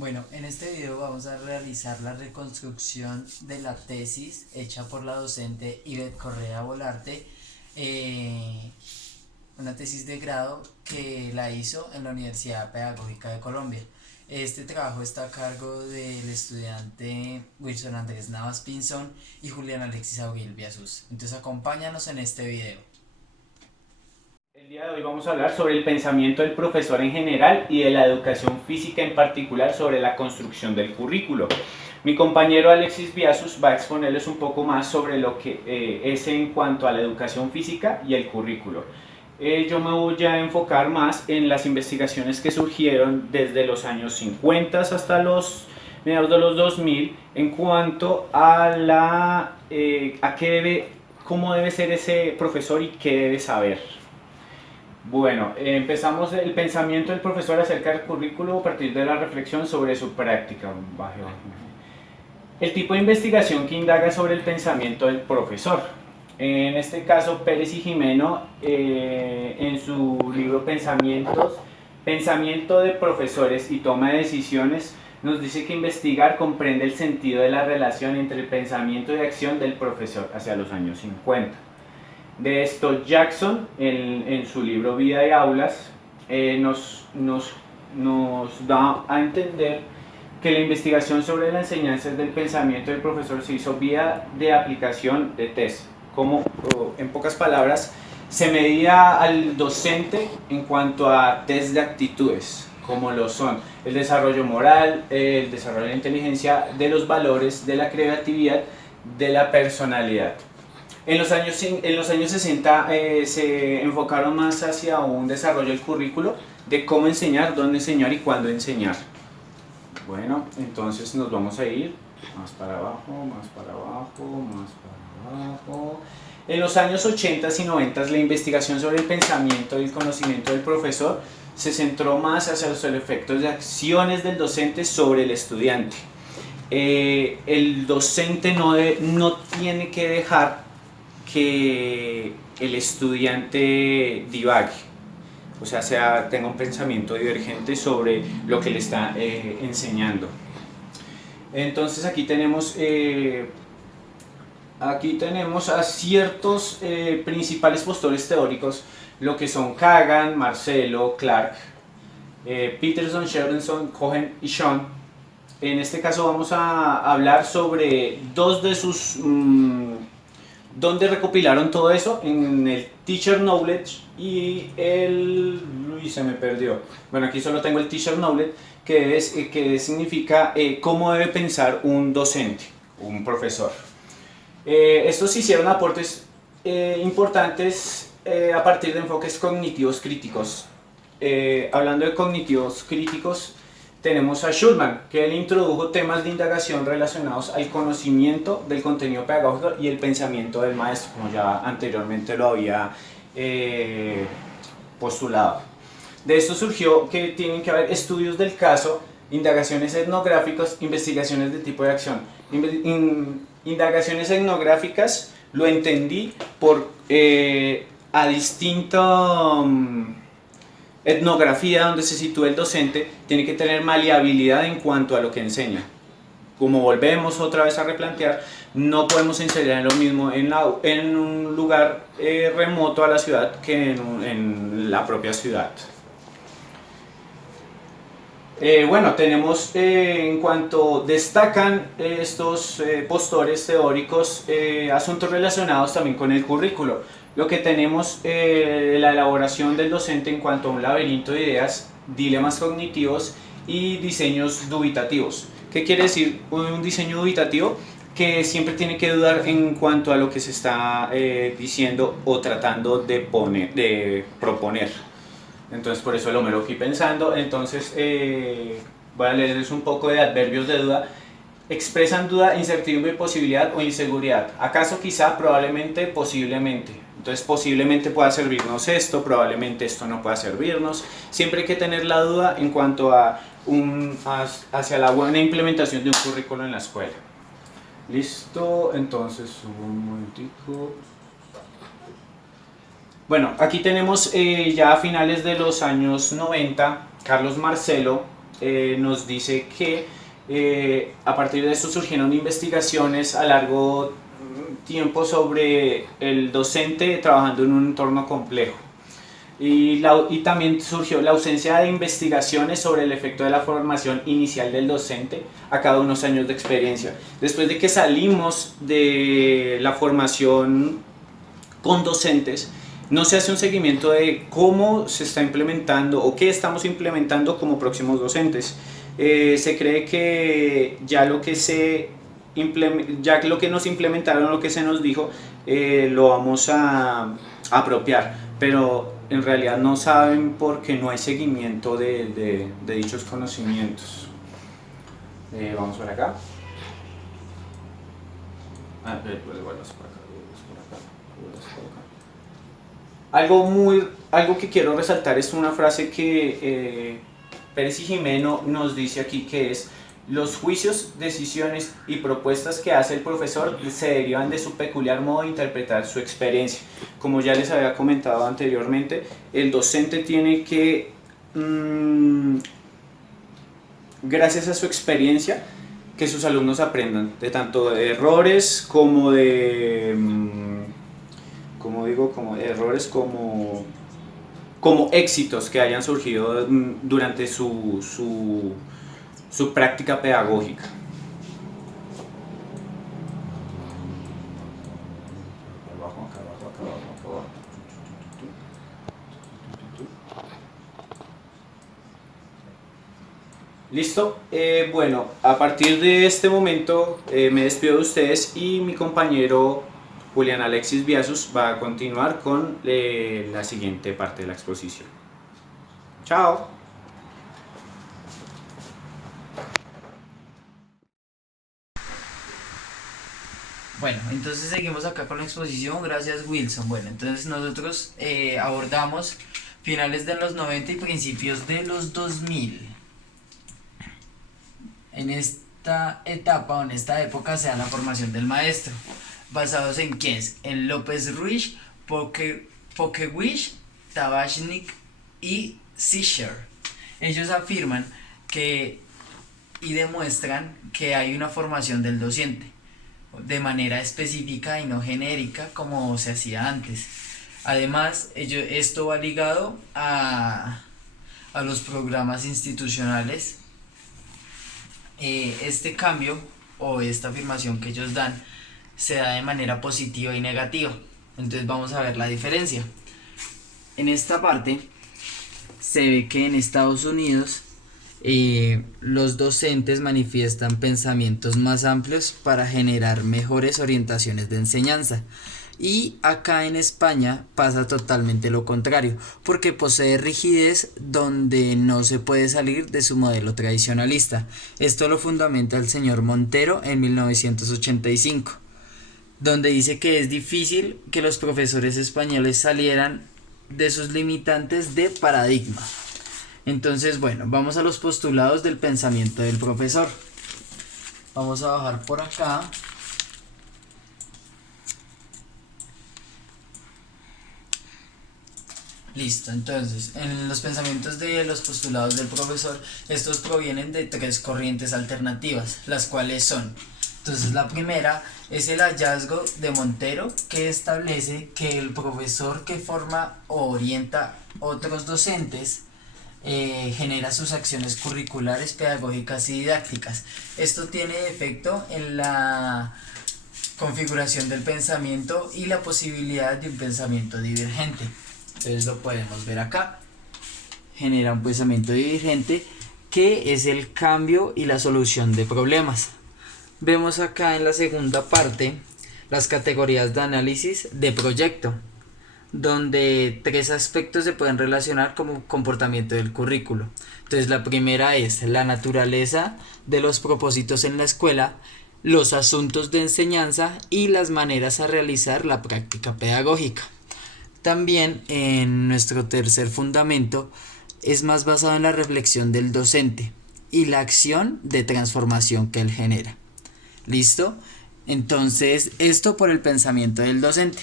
Bueno, en este video vamos a realizar la reconstrucción de la tesis hecha por la docente Ivette Correa Bolarte, eh, una tesis de grado que la hizo en la Universidad Pedagógica de Colombia. Este trabajo está a cargo del estudiante Wilson Andrés Navas Pinzón y Julián Alexis Aguil Biasus. Entonces acompáñanos en este video. El día de hoy vamos a hablar sobre el pensamiento del profesor en general y de la educación física en particular sobre la construcción del currículo. Mi compañero Alexis Biasus va a exponerles un poco más sobre lo que es en cuanto a la educación física y el currículo. Yo me voy a enfocar más en las investigaciones que surgieron desde los años 50 hasta los mediados de los 2000 en cuanto a cómo debe ser ese profesor y qué debe saber. Bueno, empezamos el pensamiento del profesor acerca del currículo a partir de la reflexión sobre su práctica. El tipo de investigación que indaga sobre el pensamiento del profesor. En este caso, Pérez y Jimeno, en su libro Pensamiento de profesores y toma de decisiones, nos dice que investigar comprende el sentido de la relación entre el pensamiento y acción del profesor hacia los años 50. De esto Jackson, en su libro Vida y Aulas, nos da a entender que la investigación sobre la enseñanza del pensamiento del profesor se hizo vía de aplicación de test. Como, en pocas palabras, se medía al docente en cuanto a test de actitudes, como lo son el desarrollo moral, el desarrollo de la inteligencia, de los valores, de la creatividad, de la personalidad. En los años 60 se enfocaron más hacia un desarrollo del currículo, de cómo enseñar, dónde enseñar y cuándo enseñar. Bueno, entonces nos vamos a ir más para abajo, más para abajo, más para abajo. En los años 80 y 90 la investigación sobre el pensamiento y el conocimiento del profesor se centró más hacia los efectos de acciones del docente sobre el estudiante. El docente no tiene que dejar que el estudiante divague, o sea, tenga un pensamiento divergente sobre lo que le está enseñando. Entonces aquí tenemos a ciertos principales postores teóricos, lo que son Kagan, Marcelo, Clark, Peterson, Sheldon, Cohen y Sean. En este caso vamos a hablar sobre dos de sus ¿dónde recopilaron todo eso? En el Teacher Knowledge y el... Uy, se me perdió. Bueno, aquí solo tengo el Teacher Knowledge, que significa cómo debe pensar un docente, un profesor. Estos hicieron aportes importantes a partir de enfoques cognitivos críticos. Hablando de cognitivos críticos, tenemos a Schulman, que él introdujo temas de indagación relacionados al conocimiento del contenido pedagógico y el pensamiento del maestro, como ya anteriormente lo había postulado. De esto surgió que tienen que haber estudios del caso, indagaciones etnográficas, investigaciones de tipo de acción. Indagaciones etnográficas lo entendí por a distinto... etnografía donde se sitúa el docente tiene que tener maleabilidad en cuanto a lo que enseña. Como volvemos otra vez a replantear, no podemos enseñar lo mismo en un lugar remoto a la ciudad que en la propia ciudad. Bueno, tenemos en cuanto destacan estos postores teóricos asuntos relacionados también con el currículo. Lo que tenemos la elaboración del docente en cuanto a un laberinto de ideas, dilemas cognitivos y diseños dubitativos. ¿Qué quiere decir un diseño dubitativo? Que siempre tiene que dudar en cuanto a lo que se está diciendo o tratando de proponer. Entonces por eso lo me lo fui pensando. Entonces voy a leerles un poco de adverbios de duda. Expresan duda, incertidumbre, posibilidad o inseguridad. ¿Acaso, quizá, probablemente, posiblemente? Entonces posiblemente pueda servirnos esto, probablemente esto no pueda servirnos. Siempre hay que tener la duda en cuanto hacia la buena implementación de un currículo en la escuela. Listo, entonces subo un momentico. Bueno, aquí tenemos ya a finales de los años 90, Carlos Marcelo nos dice que a partir de esto surgieron investigaciones a largo tiempo sobre el docente trabajando en un entorno complejo. Y también surgió la ausencia de investigaciones sobre el efecto de la formación inicial del docente a cada unos años de experiencia. Después de que salimos de la formación con docentes, no se hace un seguimiento de cómo se está implementando o qué estamos implementando como próximos docentes. Se cree que ya lo que nos implementaron, lo que se nos dijo, lo vamos a apropiar, pero en realidad no saben porque no hay seguimiento de dichos conocimientos. Vamos por acá. Algo que quiero resaltar es una frase que Pérez y Jimeno nos dice aquí, que es: los juicios, decisiones y propuestas que hace el profesor se derivan de su peculiar modo de interpretar su experiencia. Como ya les había comentado anteriormente, el docente tiene que, gracias a su experiencia, que sus alumnos aprendan de tanto de errores como de, como errores como éxitos que hayan surgido durante su práctica pedagógica. ¿Listo? Bueno, a partir de este momento me despido de ustedes y mi compañero Julián Alexis Viasus va a continuar con la siguiente parte de la exposición. ¡Chao! Bueno, entonces seguimos acá con la exposición. Gracias, Wilson. Bueno, entonces nosotros abordamos finales de los 90 y principios de los 2000. En esta etapa o en esta época se da la formación del maestro, basados en quiénes: en López Ruiz, Pokewich, Tabachnik y Sischer. Ellos afirman y demuestran que hay una formación del docente de manera específica y no genérica como se hacía antes. Además, esto va ligado a los programas institucionales. Este cambio o esta afirmación que ellos dan se da de manera positiva y negativa. Entonces vamos a ver la diferencia. En esta parte se ve que en Estados Unidos los docentes manifiestan pensamientos más amplios para generar mejores orientaciones de enseñanza. Y acá en España pasa totalmente lo contrario, porque posee rigidez donde no se puede salir de su modelo tradicionalista. Esto lo fundamenta el señor Montero en 1985, donde dice que es difícil que los profesores españoles salieran de sus limitantes de paradigma. Entonces, bueno, vamos a los postulados del pensamiento del profesor. Vamos a bajar por acá. Listo, entonces, en los pensamientos de los postulados del profesor, estos provienen de tres corrientes alternativas, las cuales son: entonces, la primera es el hallazgo de Montero, que establece que el profesor que forma o orienta otros docentes genera sus acciones curriculares, pedagógicas y didácticas. Esto tiene efecto en la configuración del pensamiento y la posibilidad de un pensamiento divergente. Entonces lo podemos ver acá. Genera un pensamiento divergente, que es el cambio y la solución de problemas. Vemos acá en la segunda parte las categorías de análisis de proyecto, donde tres aspectos se pueden relacionar como comportamiento del currículo. Entonces la primera es la naturaleza de los propósitos en la escuela, los asuntos de enseñanza y las maneras a realizar la práctica pedagógica. También en nuestro tercer fundamento es más basado en la reflexión del docente y la acción de transformación que él genera. ¿Listo? Entonces, esto por el pensamiento del docente.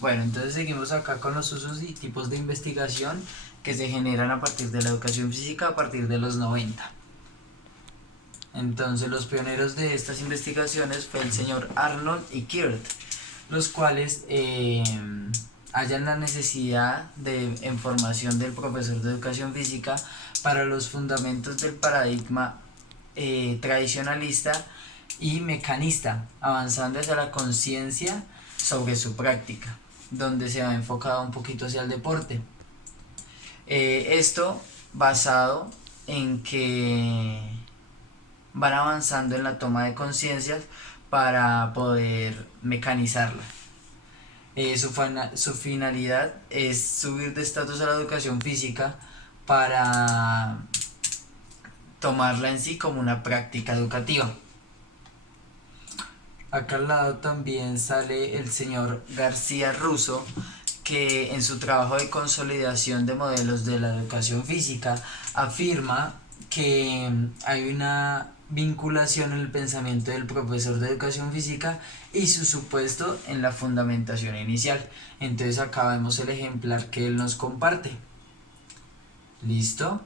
Bueno, entonces seguimos acá con los usos y tipos de investigación que se generan a partir de la educación física a partir de los 90. Entonces los pioneros de estas investigaciones fue el señor Arnold y Kirt, los cuales hallan la necesidad de formación del profesor de educación física para los fundamentos del paradigma tradicionalista y mecanista, avanzando hacia la conciencia sobre su práctica, donde se ha enfocado un poquito hacia el deporte. Esto basado en que van avanzando en la toma de conciencias para poder mecanizarla. Su finalidad es subir de estatus a la educación física para tomarla en sí como una práctica educativa. Acá al lado también sale el señor García Russo, que en su trabajo de consolidación de modelos de la educación física afirma que hay una vinculación en el pensamiento del profesor de educación física y su supuesto en la fundamentación inicial. Entonces acá vemos el ejemplar que él nos comparte. ¿Listo?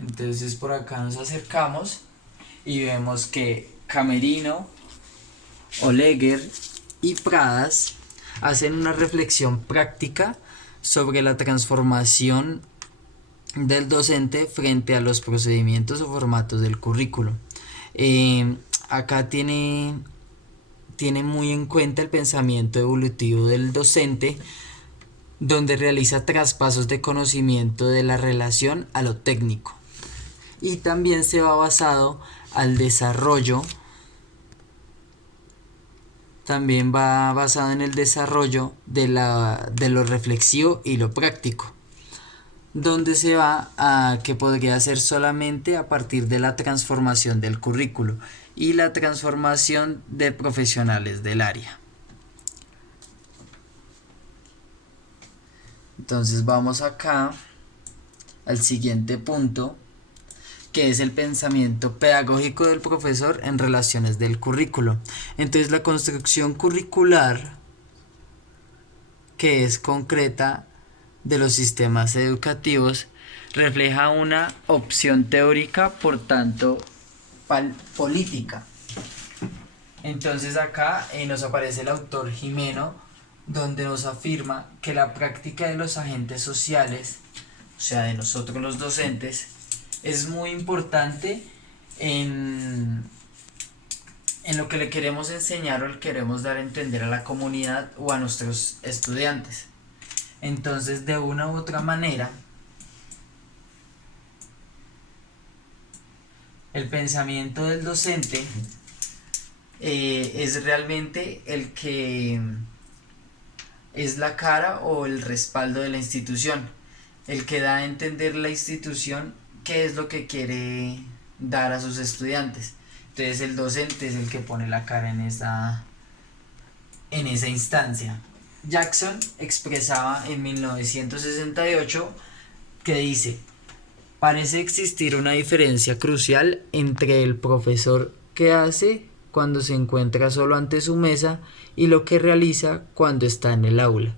Entonces por acá nos acercamos y vemos que Camerino, Oleguer y Pradas hacen una reflexión práctica sobre la transformación del docente frente a los procedimientos o formatos del currículo. Acá tiene muy en cuenta el pensamiento evolutivo del docente, donde realiza traspasos de conocimiento de la relación a lo técnico, y también se va basado al desarrollo. También va basado en el desarrollo de lo reflexivo y lo práctico, donde se va a que podría ser solamente a partir de la transformación del currículo y la transformación de profesionales del área. Entonces vamos acá al siguiente punto, que es el pensamiento pedagógico del profesor en relaciones del currículo. Entonces la construcción curricular, que es concreta de los sistemas educativos, refleja una opción teórica, por tanto política. Entonces acá nos aparece el autor Jimeno, donde nos afirma que la práctica de los agentes sociales, o sea, de nosotros los docentes, es muy importante en lo que le queremos enseñar o le queremos dar a entender a la comunidad o a nuestros estudiantes. Entonces, de una u otra manera, el pensamiento del docente es realmente el que es la cara o el respaldo de la institución, el que da a entender la institución qué es lo que quiere dar a sus estudiantes. Entonces el docente es el que pone la cara en esa instancia. Jackson expresaba en 1968 que dice: parece existir una diferencia crucial entre el profesor que hace cuando se encuentra solo ante su mesa y lo que realiza cuando está en el aula.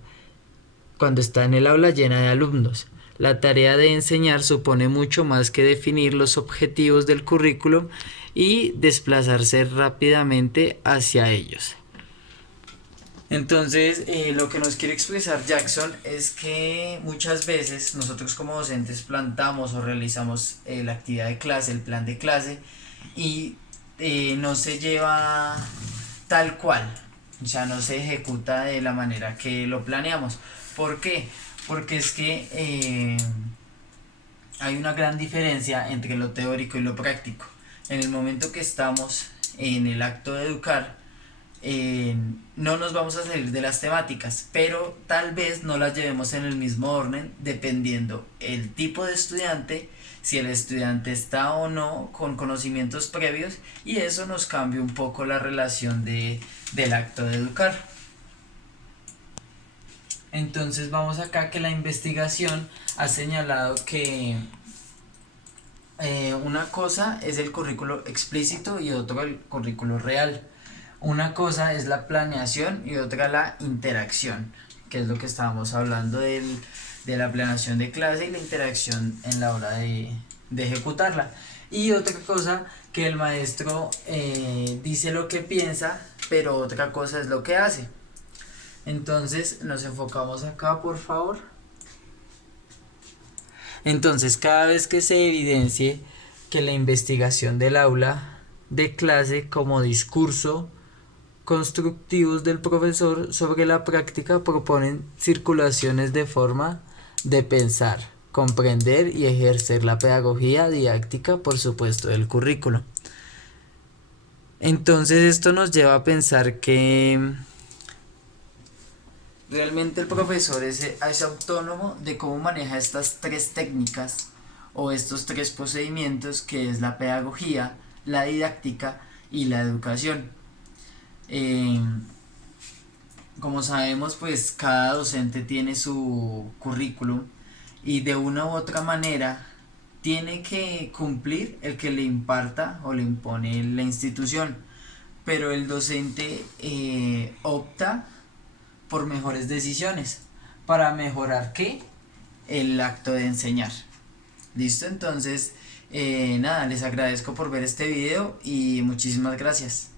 Cuando está en el aula llena de alumnos. La tarea de enseñar supone mucho más que definir los objetivos del currículum y desplazarse rápidamente hacia ellos. Entonces, lo que nos quiere expresar Jackson es que muchas veces nosotros como docentes plantamos o realizamos la actividad de clase, el plan de clase, y no se lleva tal cual, o sea, no se ejecuta de la manera que lo planeamos. ¿Por qué? Porque es que hay una gran diferencia entre lo teórico y lo práctico. En el momento que estamos en el acto de educar, no nos vamos a salir de las temáticas, pero tal vez no las llevemos en el mismo orden dependiendo el tipo de estudiante, si el estudiante está o no con conocimientos previos, y eso nos cambia un poco la relación del acto de educar. Entonces vamos acá que la investigación ha señalado que una cosa es el currículo explícito y otro el currículo real. Una cosa es la planeación y otra la interacción, que es lo que estábamos hablando del de la planeación de clase y la interacción en la hora de ejecutarla. Y otra cosa, que el maestro dice lo que piensa, pero otra cosa es lo que hace. Entonces nos enfocamos acá, por favor. Entonces, cada vez que se evidencie que la investigación del aula de clase como discurso constructivos del profesor sobre la práctica proponen circulaciones de forma de pensar, comprender y ejercer la pedagogía didáctica, por supuesto, del currículo. Entonces esto nos lleva a pensar que realmente el profesor es autónomo de cómo maneja estas tres técnicas o estos tres procedimientos, que es la pedagogía, la didáctica y la educación. Eh, Como sabemos, pues cada docente tiene su currículum y de una u otra manera tiene que cumplir el que le imparta o le impone la institución, pero el docente opta por mejores decisiones para mejorar ¿qué? El acto de enseñar. ¿Listo? Entonces, nada, les agradezco por ver este video y muchísimas gracias.